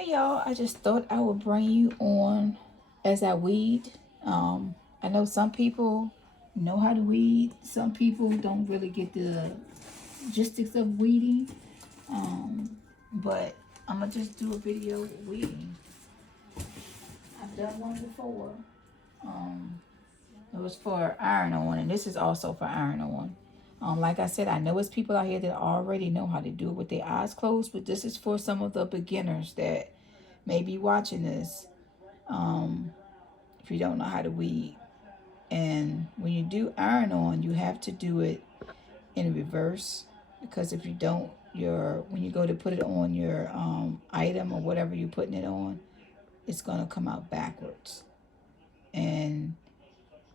Hey y'all, I just thought I would bring you on as I weed. I know some people know how to weed, some people don't really get the logistics of weeding. But I'm gonna just do a video with weeding. I've done one before. Um, it was for iron on, and this is also for iron on. Like I said, I know it's people out here that already know how to do it with their eyes closed, but this is for some of the beginners that may be watching this. Um, if you don't know how to weed. And when you do iron on, you have to do it in reverse, because if you don't, your when you go to put it on your item or whatever you're putting it on, it's gonna come out backwards. And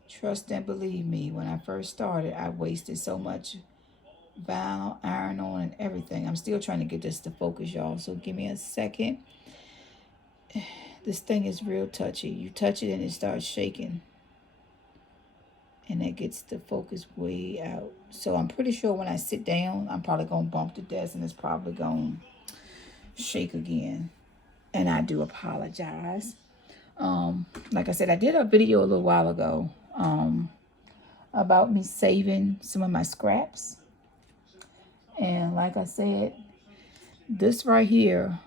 trust and believe me, when I first started, I wasted so much vinyl, iron on, and everything. I'm still trying to get this to focus, y'all. So give me a second. This thing is real touchy. You touch it and it starts shaking, and it gets the focus way out. So I'm pretty sure when I sit down, I'm probably going to bump the desk and it's probably going to shake again. And I do apologize. Like I said, I did a video a little while ago about me saving some of my scraps. And like I said, this right here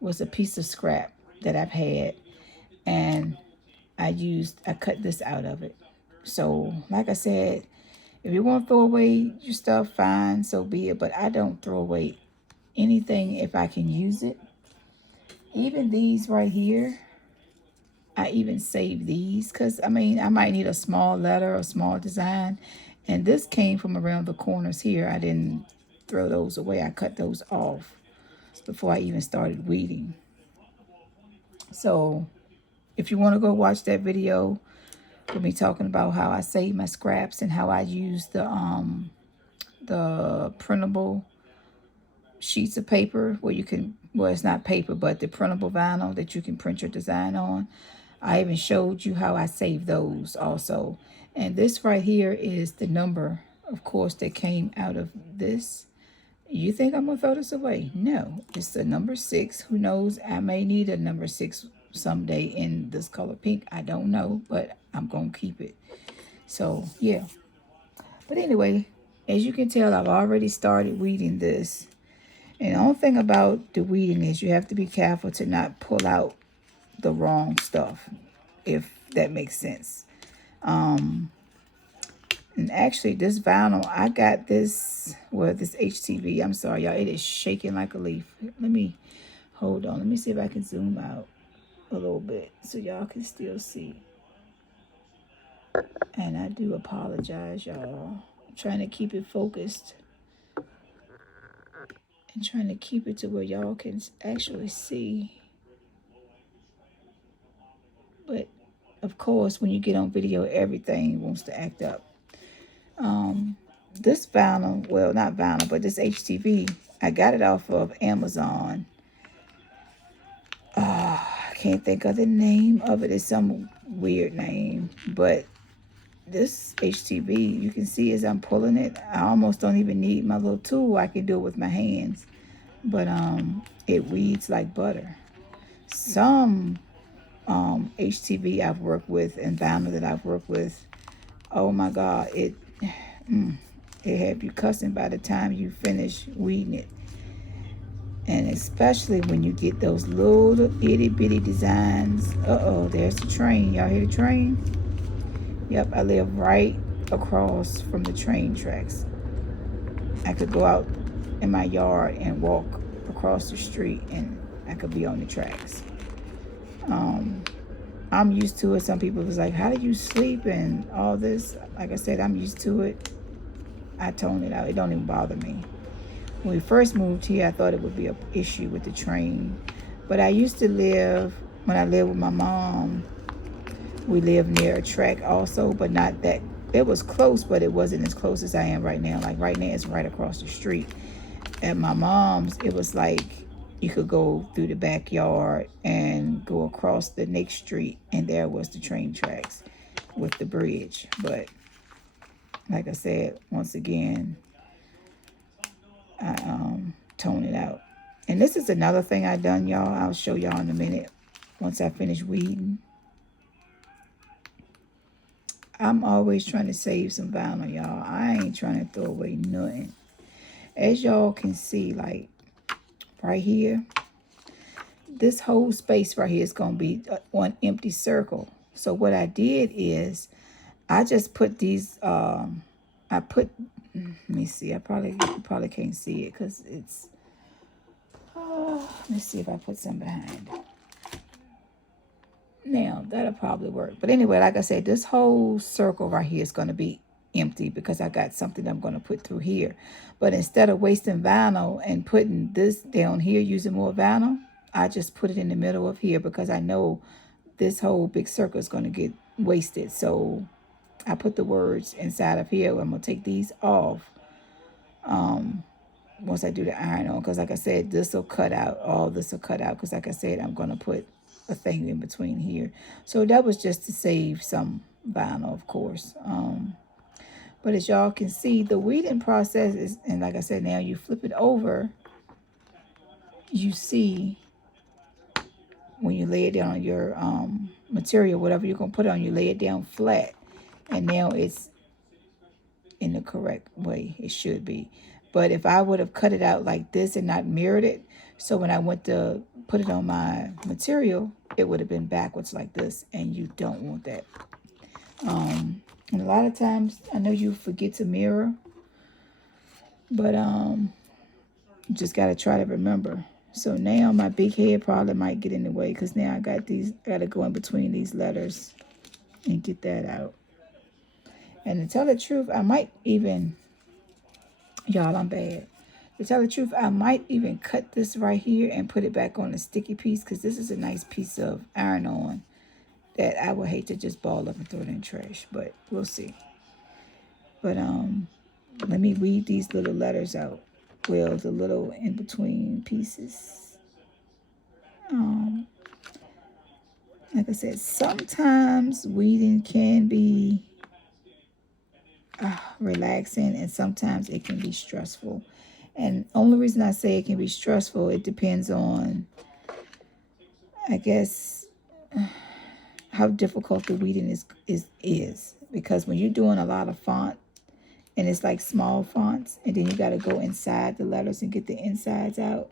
was a piece of scrap that I've had. And I cut this out of it. So like I said, if you want to throw away your stuff, fine, so be it. But I don't throw away anything if I can use it. Even these right here, I even save these because, I mean, I might need a small letter or small design. And this came from around the corners here. I didn't throw those away. I cut those off before I even started weeding. So if you want to go watch that video with me talking about how I save my scraps and how I use the printable sheets of paper where you can, well, it's not paper, but the printable vinyl that you can print your design on. I even showed you how I save those also. And this right here is the number, of course, that came out of this. You think I'm going to throw this away? No, it's the number 6. Who knows? I may need a number 6 someday in this color pink. I don't know, but I'm going to keep it. So, yeah. But anyway, as you can tell, I've already started weeding this. And the only thing about the weeding is you have to be careful to not pull out the wrong stuff, if that makes sense. And actually, this vinyl, I got this, well, this HTV, I'm sorry, y'all, it is shaking like a leaf. Let me, hold on, let me see if I can zoom out a little bit so y'all can still see. And I do apologize, y'all. I'm trying to keep it focused and trying to keep it to where y'all can actually see. But of course, when you get on video, everything wants to act up. This vinyl, well, not vinyl, but this HTV, I got it off of Amazon. I can't think of the name of it. It's some weird name, but this HTV, you can see as I'm pulling it, I almost don't even need my little tool. I can do it with my hands, but it weeds like butter. Some HTV I've worked with and vinyl that I've worked with, oh my God, it have you cussing by the time you finish weeding it. And especially when you get those little itty bitty designs. Uh-oh, there's the train. Y'all hear the train? Yep, I live right across from the train tracks. I could go out in my yard and walk across the street and I could be on the tracks. I'm used to it. Some people was like, how do you sleep and all this? Like I said, I'm used to it. I tone it out. It don't even bother me. When we first moved here, I thought it would be an issue with the train. But I used to live, when I lived with my mom, we lived near a track also, but not that. It was close, but it wasn't as close as I am right now. Like right now, it's right across the street. At my mom's, it was like you could go through the backyard and go across the next street, and there was the train tracks with the bridge. But like I said, once again, I tone it out. And this is another thing I done, y'all. I'll show y'all in a minute once I finish weeding. I'm always trying to save some vinyl, y'all. I ain't trying to throw away nothing. As y'all can see, like right here, this whole space right here is going to be one empty circle. So what I did is I just put these, let me see, you probably can't see it because it's, let me see if I put some behind it. Now, that'll probably work. But anyway, like I said, this whole circle right here is going to be empty because I got something I'm going to put through here. But instead of wasting vinyl and putting this down here using more vinyl, I just put it in the middle of here because I know this whole big circle is going to get wasted. So I put the words inside of here. I'm going to take these off once I do the iron on, because like I said, this will cut out. All this will cut out because like I said, I'm going to put a thing in between here. So that was just to save some vinyl, of course. But as y'all can see, the weeding process is, and like I said, now you flip it over, you see when you lay it down on your material, whatever you're going to put on, you lay it down flat. And now it's in the correct way it should be. But if I would have cut it out like this and not mirrored it, so when I went to put it on my material, it would have been backwards like this, and you don't want that. And a lot of times, I know you forget to mirror, but you just got to try to remember. So now my big head probably might get in the way because now I got to go in between these letters and get that out. And to tell the truth, I might even, y'all, I'm bad. To tell the truth, I might even cut this right here and put it back on a sticky piece because this is a nice piece of iron-on that I would hate to just ball up and throw it in the trash, but we'll see. But let me weed these little letters out. Well, the little in-between pieces. Like I said, sometimes weeding can be relaxing, and sometimes it can be stressful. And only reason I say it can be stressful, it depends on, I guess, how difficult the weeding is. Because when you're doing a lot of font, and it's like small fonts, and then you got to go inside the letters and get the insides out,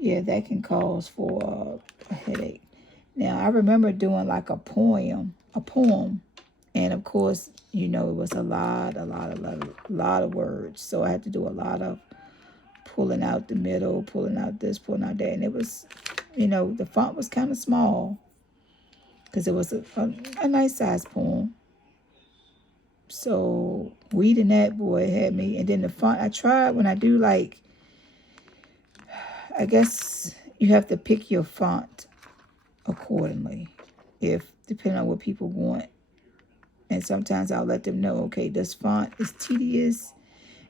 yeah, that can cause for a headache. Now, I remember doing like a poem, and of course, you know, it was a lot of words. So I had to do a lot of pulling out the middle, pulling out this, pulling out that. And it was, you know, the font was kind of small because it was a nice size poem. So weeding that, boy, had me. And then the font, I tried when I do like, I guess you have to pick your font accordingly, depending on what people want. And sometimes I'll let them know, okay, this font is tedious.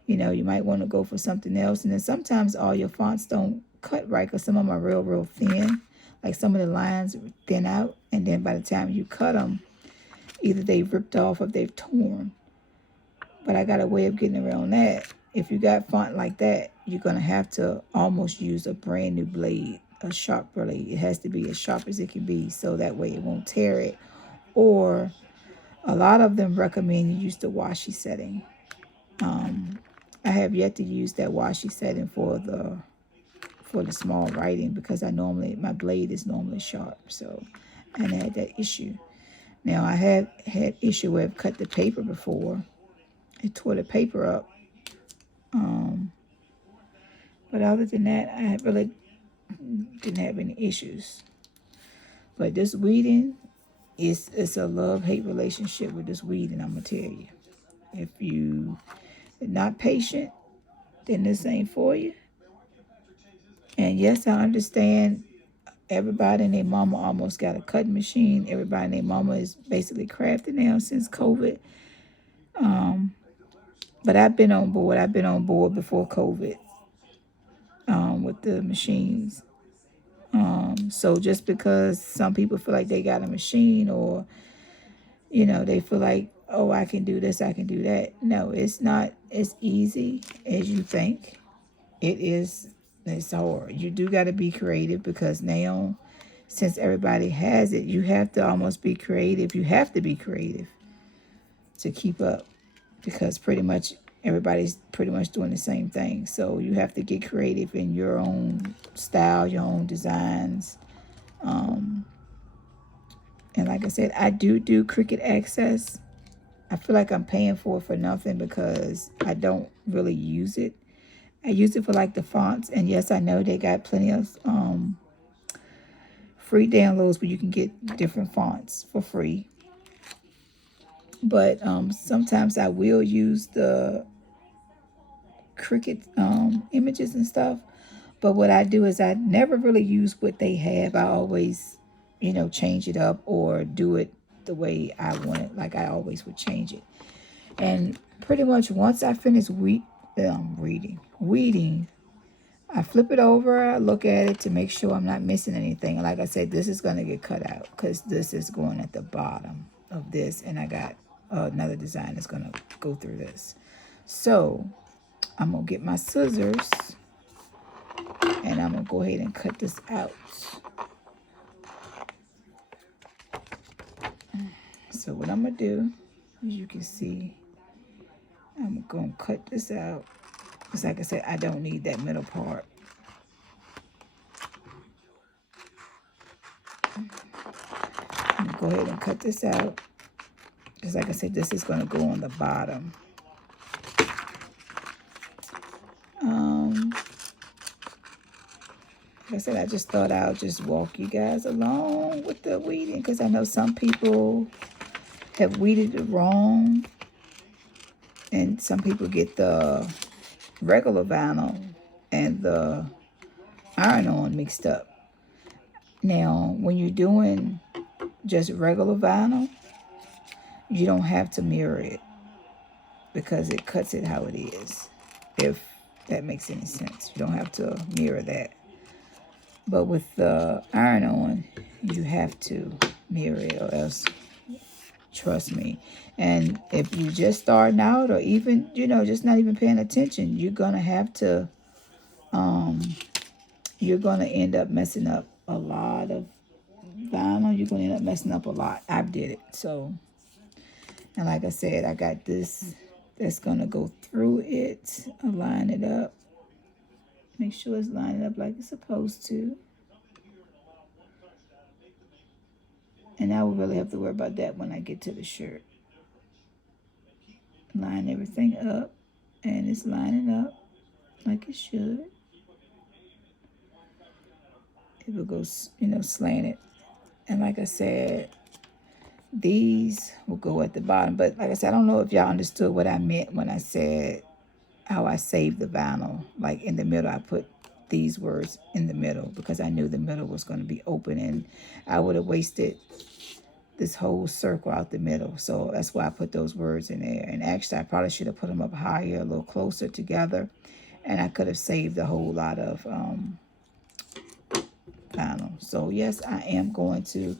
You know, you might want to go for something else. And then sometimes all your fonts don't cut right because some of them are real thin. Like some of the lines thin out. And then by the time you cut them, either they've ripped off or they've torn. But I got a way of getting around that. If you got font like that, you're going to have to almost use a brand new blade, a sharp blade. It has to be as sharp as it can be so that way it won't tear it. Or a lot of them recommend you use the washi setting. I have yet to use that washi setting for the small writing because my blade is normally sharp. So I had that issue. Now I have had issue where I've cut the paper before. It tore the paper up. But other than that, I really didn't have any issues. But this weeding, it's a love-hate relationship with this weeding, I'm going to tell you. If you are not patient, then this ain't for you. And yes, I understand everybody and their mama almost got a cutting machine. Everybody and their mama is basically crafting now since COVID. But I've been on board. I've been on board before COVID with the machines. So just because some people feel like they got a machine or, you know, they feel like, oh, I can do this, I can do that. No, it's not as easy as you think. It is It's hard. You do got to be creative because now, since everybody has it, you have to almost be creative. You have to be creative to keep up because pretty much everybody's pretty much doing the same thing. So you have to get creative in your own style, your own designs. And like I said, I do Cricut Access. I feel like I'm paying for nothing because I don't really use it. I use it for like the fonts. And yes, I know they got plenty of free downloads where you can get different fonts for free. But sometimes I will use the Cricut images and stuff. But what I do is I never really use what they have. I always, change it up or do it the way I want it. Like I always would change it. And pretty much once I finish weeding, I flip it over, I look at it to make sure I'm not missing anything. And like I said, this is going to get cut out because this is going at the bottom of this. And I got another design that's going to go through this. So I'm going to get my scissors and I'm going to go ahead and cut this out. So what I'm going to do, as you can see, I'm going to cut this out. Because like I said, I don't need that middle part. I'm going to go ahead and cut this out. Because like I said, this is going to go on the bottom. Like I said, I just thought I'll just walk you guys along with the weeding. Because I know some people have weeded it wrong. And some people get the regular vinyl and the iron-on mixed up. Now, when you're doing just regular vinyl, you don't have to mirror it because it cuts it how it is, if that makes any sense. You don't have to mirror that. But with the iron-on, you have to mirror it or else, trust me. And if you're just starting out or even, just not even paying attention, you're going to have to, you're going to end up messing up a lot of vinyl. You're going to end up messing up a lot. I did it. So, and like I said, I got this that's going to go through it. Align it up. Make sure it's lining up like it's supposed to. And I will really have to worry about that when I get to the shirt. Line everything up. And it's lining up like it should. It will go, slanted. And like I said, these will go at the bottom. But like I said, I don't know if y'all understood what I meant when I said how I saved the vinyl. Like in the middle, I put these words in the middle because I knew the middle was going to be open and I would have wasted this whole circle out the middle. So that's why I put those words in there. And actually, I probably should have put them up higher, a little closer together. And I could have saved a whole lot of vinyl. So yes, I am going to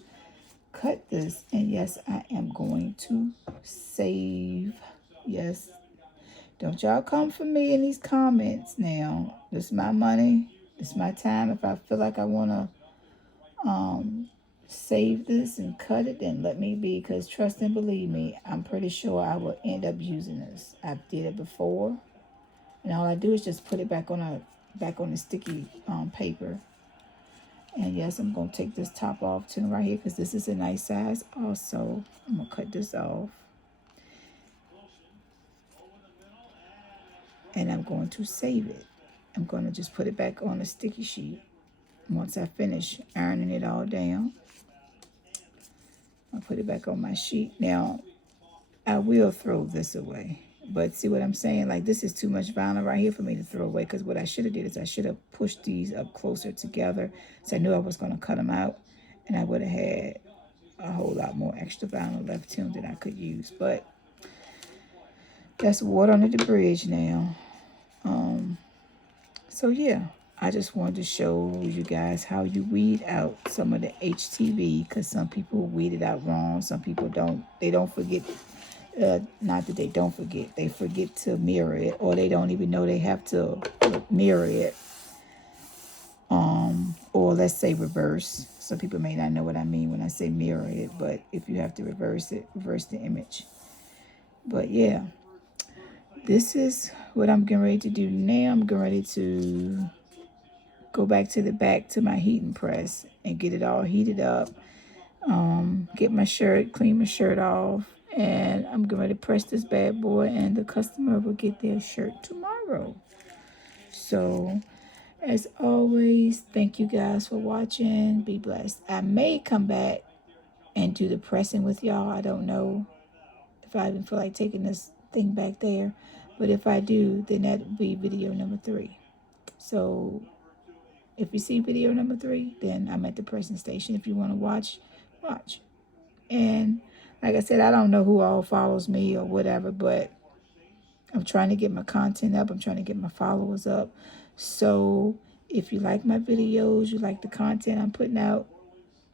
cut this. And yes, I am going to save. Yes. Don't y'all come for me in these comments now. This is my money. This is my time. If I feel like I want to save this and cut it, then let me be. Because trust and believe me, I'm pretty sure I will end up using this. I've did it before. And all I do is just put it back on the sticky paper. And yes, I'm going to take this top off too right here because this is a nice size also. I'm going to cut this off. And I'm going to save it. I'm going to just put it back on the sticky sheet. Once I finish ironing it all down, I'll put it back on my sheet. Now, I will throw this away. But see what I'm saying? Like, this is too much vinyl right here for me to throw away. Because what I should have did is I should have pushed these up closer together. So I knew I was going to cut them out. And I would have had a whole lot more extra vinyl left here that I could use. But that's water under the bridge now. So yeah, I just wanted to show you guys how you weed out some of the HTV because some people weed it out wrong. Some people don't. They don't forget. Not that they don't forget. They forget to mirror it, or they don't even know they have to mirror it. or let's say reverse. Some people may not know what I mean when I say mirror it, but if you have to reverse it, reverse the image. But yeah, this is what I'm getting ready to do now. I'm getting ready to go back to my heating press and get it all heated up. Get my shirt, clean my shirt off, and I'm getting ready to press this bad boy, and the customer will get their shirt tomorrow. So, as always, thank you guys for watching. Be blessed. I may come back and do the pressing with y'all. I don't know if I even feel like taking this thing back there. But if I do, then that would be video number 3. So if you see video number 3, then I'm at the pressing station. If you want to watch, watch. And like I said, I don't know who all follows me or whatever, but I'm trying to get my content up. I'm trying to get my followers up. So if you like my videos, you like the content I'm putting out,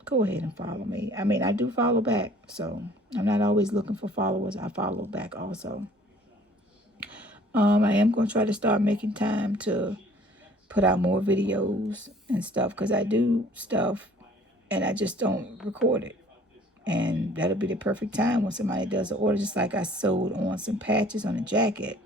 go ahead and follow me. I mean, I do follow back, so I'm not always looking for followers. I follow back also. I am going to try to start making time to put out more videos and stuff, because I do stuff and I just don't record it. And that'll be the perfect time when somebody does an order. Just like I sewed on some patches on a jacket.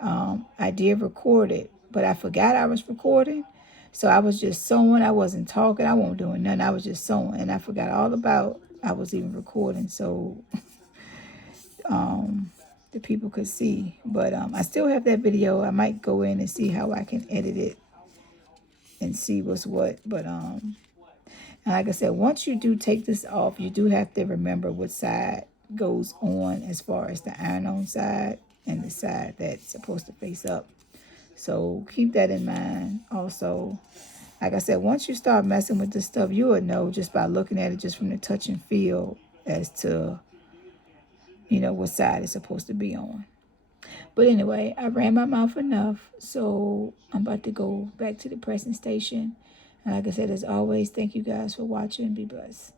I did record it, but I forgot I was recording. So I was just sewing. I wasn't talking. I wasn't doing nothing. I was just sewing. And I forgot all about I was even recording. So the people could see. But I still have that video. I might go in and see how I can edit it and see what's what. But and like I said, once you do take this off, you do have to remember what side goes on as far as the iron-on side and the side that's supposed to face up. So keep that in mind also. Like I said, once you start messing with this stuff, you will know just by looking at it just from the touch and feel as to, you know, what side it's supposed to be on. But anyway, I ran my mouth enough, so I'm about to go back to the pressing station. And like I said, as always, thank you guys for watching. Be blessed.